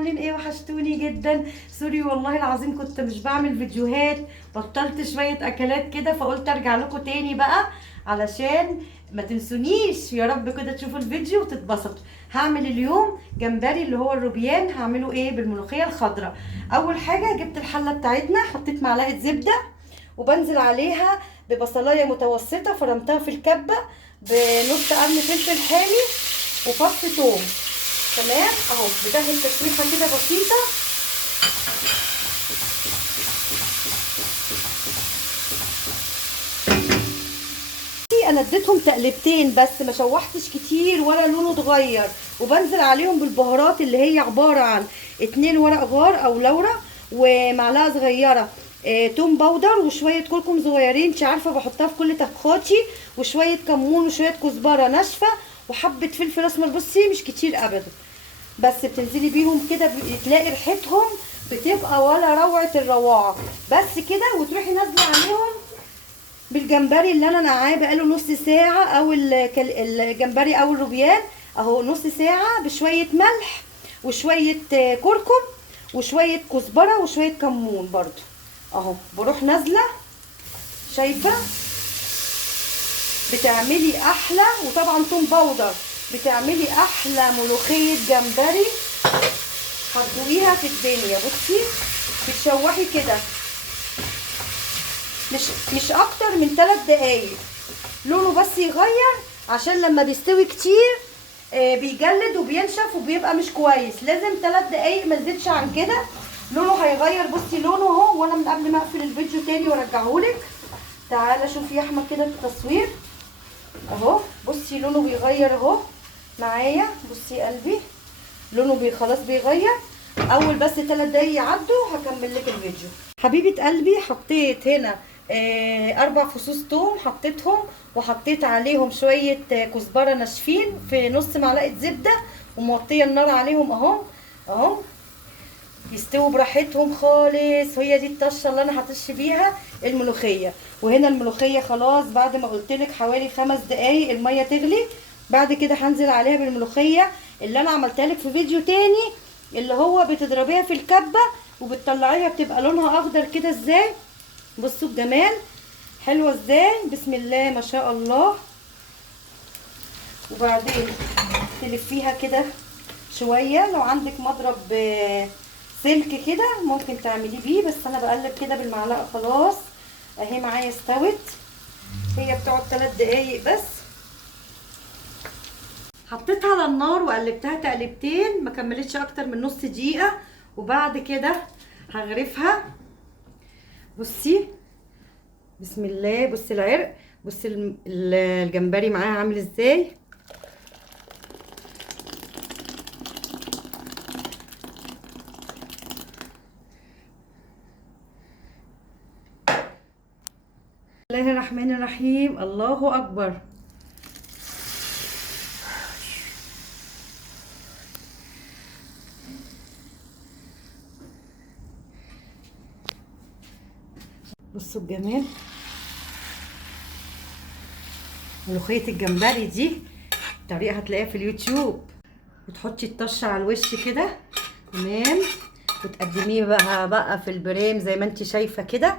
عاملين ايه؟ وحشتوني جدا. سوري والله العظيم كنت مش بعمل فيديوهات، بطلت شوية اكلات كده، فقلت ارجع لكم تاني بقى علشان ما تنسونيش. يا رب كده تشوفوا الفيديو وتتبسطوا. هعمل اليوم جمبري اللي هو الروبيان، هعمله ايه؟ بالملوخية الخضراء. اول حاجة جبت الحلة بتاعتنا، حطيت معلقة زبدة وبنزل عليها ببصلايه متوسطه فرمتها في الكبه بنص قرن فلفل حامي وفص ثوم. تمام اهو، بتاخد تشويحه كده بسيطه. انا اديتهم تقلبتين بس، ما شوحتش كتير ولا لونه اتغير. وبنزل عليهم بالبهارات اللي هي عباره عن 2 ورق غار او لورا، ومعلقه صغيره توم باودر، وشويه كركم صغيرين مش عارفه بحطها في كل طبخاتي، وشويه كمون وشويه كزبره ناشفه وحبه فلفل اسمر. بصي مش كتير ابدا، بس بتنزلي بيهم كده تلاقي ريحتهم بتبقى ولا روعه الروعه. بس كده وتروحي نازله عليهم بالجمبري اللي انا نقعاه بقاله نص ساعه، او الجمبري او الروبيان اهو نص ساعه، بشويه ملح وشويه كركم وشويه كزبره وشويه كمون برضو اهو. بروح نازله، شايفه بتعملي احلى، وطبعا توم باودر، بتعملي احلى ملوخيه جمبري هتدوقيها في الدنيا. بصي بتشوحي كده مش اكتر من 3 دقايق، لونه بس يغير، عشان لما بيستوي كتير بيجلد وبينشف وبيبقى مش كويس. لازم 3 دقايق ما تزيدش عن كده، لونه هيغير. بصي لونه اهو، وانا من قبل ما اقفل الفيديو تاني وارجعهولك، تعالى شوفي يا احمد كده التصوير اهو. بصي لونه بيغير اهو معايا، بصي قلبي لونه خلاص بيغير. اول بس 3 دقايق يعدوا هكمل لك الفيديو. حبيبه قلبي حطيت هنا 4 فصوص توم، حطيتهم وحطيت عليهم شويه كزبره ناشفين في نص معلقه زبده، وموطيه النار عليهم اهو اهو، يستووا براحتهم خالص. هي دي الطشه اللي انا هطش بيها الملوخيه. وهنا الملوخيه خلاص بعد ما قلتلك حوالي 5 دقايق الميه تغلي. بعد كده هنزل عليها بالملوخيه اللي انا عملتها لك في فيديو تاني، اللي هو بتضربيها في الكبه وبتطلعيها بتبقى لونها اخضر كده ازاي. بصوا الجمال، حلوه ازاي، بسم الله ما شاء الله. وبعدين تلفيها كده شويه، لو عندك مضرب سلك كده ممكن تعمليه بيه، بس انا بقلب كده بالمعلقه. خلاص اهي معايا استوت، هي بتقعد 3 دقايق بس. حطيتها على النار وقلبتها تقلبتين، ما كملتش اكتر من نص دقيقه. وبعد كده هغرفها. بصي بسم الله، بصي العرق، بصي الجمبري معاها عامل ازاي. بسم الله الرحمن الرحيم، الله اكبر. بصوا الجمال، ملوخيه الجمبري دي طريقه هتلاقيها في اليوتيوب. بتحطي الطشه على الوش كده تمام، وتقدميه بقى في البريم زي ما انت شايفه كده.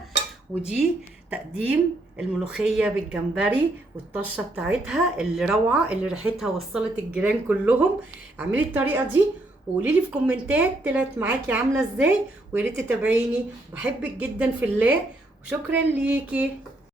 ودي تقديم الملوخيه بالجمبري والطشه بتاعتها اللي روعه، اللي ريحتها وصلت الجيران كلهم. اعملي الطريقه دي وقولي لي في كومنتات طلعت معاكي عامله ازاي، ويا ريت تتابعيني. بحبك جدا في الله، وشكرا ليكي.